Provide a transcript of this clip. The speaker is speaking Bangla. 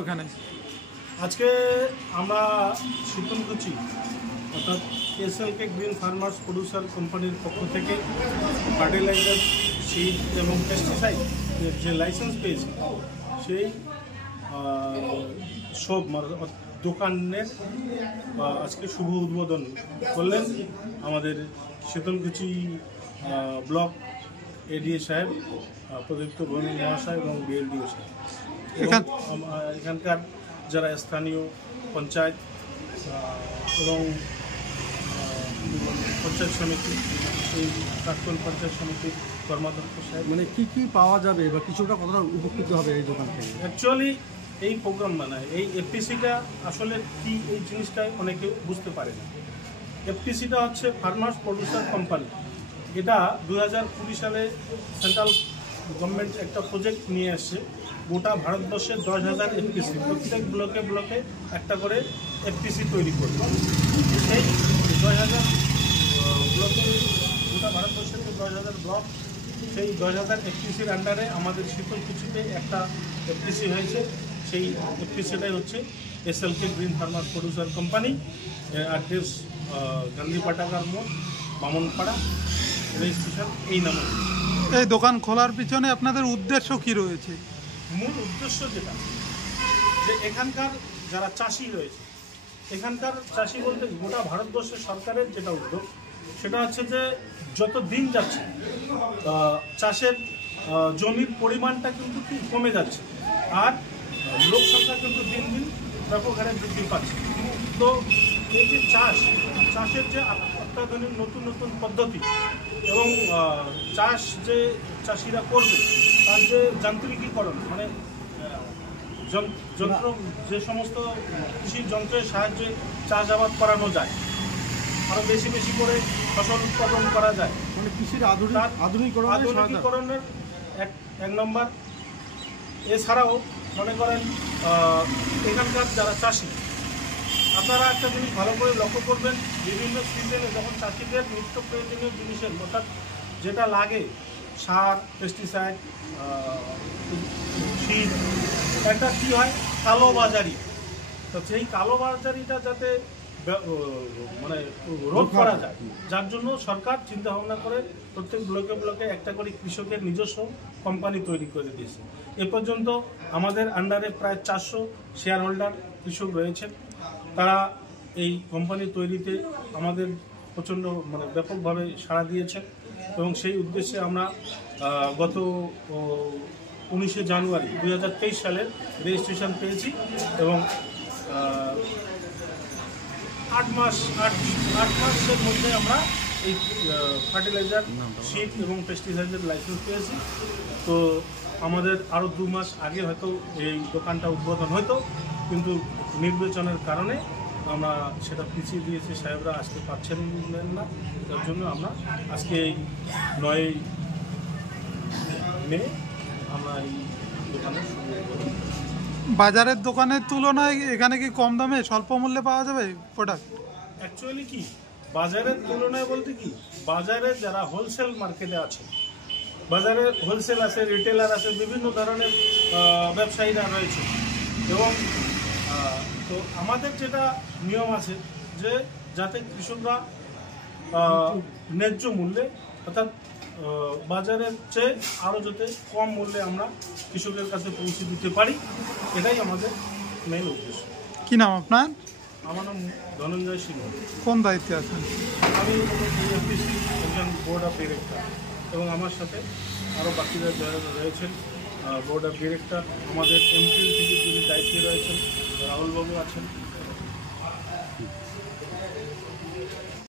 ওখানে আজকে আমরা শীতলকুচি অর্থাৎ এসএলকে গ্রিন ফার্মার্স প্রডিউসার কোম্পানির পক্ষ থেকে ফার্টিলাইজার সিড এবং পেস্টিসাইড যে লাইসেন্স পেয়েছে সেই সব দোকানের আজকে শুভ উদ্বোধন করলেন আমাদের শীতলকুচি ব্লক এডিএ সাহেব, প্রদীপ্ত বণি মহাশয় এবং বিএলডিও সাহেব। এখানকার যারা স্থানীয় পঞ্চায়েত এবং পঞ্চায়েত সমিতি, এই প্রাক্তন পঞ্চায়েত সমিতির কর্মাধ্যক্ষ সাহেব, মানে কি পাওয়া যাবে বা কিছুটা কতটা উপকৃত হবে এই দোকান থেকে? অ্যাকচুয়ালি এই প্রোগ্রাম বানায় এই এফপিসিটা আসলে কি, এই জিনিসটাই অনেকে বুঝতে পারে না। এফপিসিটা হচ্ছে ফার্মার্স প্রডিউসার কোম্পানি। এটা 2020 সালে সেন্ট্রাল গভর্নমেন্ট একটা প্রজেক্ট নিয়ে আসছে, গোটা ভারতবর্ষের 10,000 এফপিসি, প্রত্যেক ব্লকে ব্লকে একটা করে এফপিসি তৈরি করবে। সেই 10,000 ব্লকে, গোটা ভারতবর্ষের যে 10,000 ব্লক, সেই 10,000 এফপিসির আন্ডারে আমাদের শীতলকুচিতে একটা এফপিসি হয়েছে। সেই এফপিসিটাই হচ্ছে এসএলকে green farmers producer company. Address Gandhi Patakar মোড়, বামনপাড়া, রেজিস্ট্রেশন এই নামে। এই দোকান খোলার পিছনে আপনাদের উদ্দেশ্য কি রয়েছে? মূল উদ্দেশ্য যেটা, যে এখানকার যারা চাষি রয়েছে, এখানকার চাষি বলতে গোটা ভারতবর্ষের সরকারের যেটা উদ্যোগ, সেটা হচ্ছে যে যত দিন যাচ্ছে চাষের জমির পরিমাণটা কিন্তু খুব কমে যাচ্ছে, আর লোক সংখ্যা কিন্তু দিন দিন ব্যাপক হারে বৃদ্ধি পাচ্ছে। তো এই যে চাষের যে অত্যাধুনিক নতুন নতুন পদ্ধতি এবং চাষ যে চাষিরা করবে তার যে যান্ত্রিকীকরণ, মানে যন্ত্র, যে সমস্ত কৃষি যন্ত্রের সাহায্যে চাষাবাদ করানো যায়, আরও বেশি বেশি করে ফসল উৎপাদন করা যায়, মানে কৃষির আধুনিকীকরণের এক নম্বর। এছাড়াও মনে করেন এখানকার যারা চাষি, আপনারা একটা জিনিস ভালো করে লক্ষ্য করবেন, বিভিন্ন সিজনে যখন চাষিদের নিত্য প্রয়োজনীয় জিনিসের, অর্থাৎ যেটা লাগে, সার, পেস্টিসাইড, সিড, একটা কী হয়, কালোবাজারি। তো সেই কালোবাজারিটা যাতে মানে রোধ করা যায়, যার জন্য সরকার চিন্তা ভাবনা করে প্রত্যেক ব্লকে ব্লকে একটা করে কৃষকের নিজস্ব কোম্পানি তৈরি করে দিয়েছে। এ পর্যন্ত আমাদের আন্ডারে প্রায় 400 শেয়ার হোল্ডার কৃষক রয়েছেন। তারা এই কোম্পানি তৈরিতে আমাদের প্রচণ্ড মানে ব্যাপকভাবে সাড়া দিয়েছেন, এবং সেই উদ্দেশ্যে আমরা গত 19 জানুয়ারি 2023 সালের রেজিস্ট্রেশন পেয়েছি, এবং 8 মাসের মধ্যে আমরা এই ফার্টিলাইজার, সিড এবং পেস্টিসাইডের লাইসেন্স পেয়েছি। তো আমাদের আরও 2 মাস আগে হয়তো এই দোকানটা উদ্বোধন হতো, কিন্তু নির্বাচনের কারণে আমরা সেটা পিছিয়ে দিয়েছি, সাহেবরা আসতে পারছেন না। তার জন্য আমরা আজকে এই 9 মে আমরা এই দোকানে শুরু করব। বাজারের দোকানের তুলনায় এখানে কি কম দামে স্বল্প মূল্যে পাওয়া যাবে প্রোডাক্ট? অ্যাকচুয়ালি কি, বাজারের তুলনায় বলতে কি, বাজারে যারা হোলসেল মার্কেটে আছে, বাজারে হোলসেল আছে, রিটেলার আছে, বিভিন্ন ধরনের ব্যবসায়ীরা রয়েছে, এবং তো আমাদের যেটা নিয়ম আছে যে যাতে কৃষকরা ন্যায্য মূল্যে, অর্থাৎ বাজারের চেয়ে আরও যাতে কম মূল্যে আমরা কৃষকের কাছে পৌঁছে দিতে পারি, এটাই আমাদের মেইন উদ্দেশ্য। কি নাম আপনার? আমার নাম ধনঞ্জয় সিংহ। কোন দায়িত্বে আছেন? আমি এফপিসি একজন বোর্ড অফ ডিরেক্টর, এবং আমার সাথে আরও বাকিরা যারা রয়েছেন বোর্ড অফ ডিরেক্টর, আমাদের এমপি থেকে যিনি দায়িত্বে রয়েছেন রাহুলবাবু আছেন,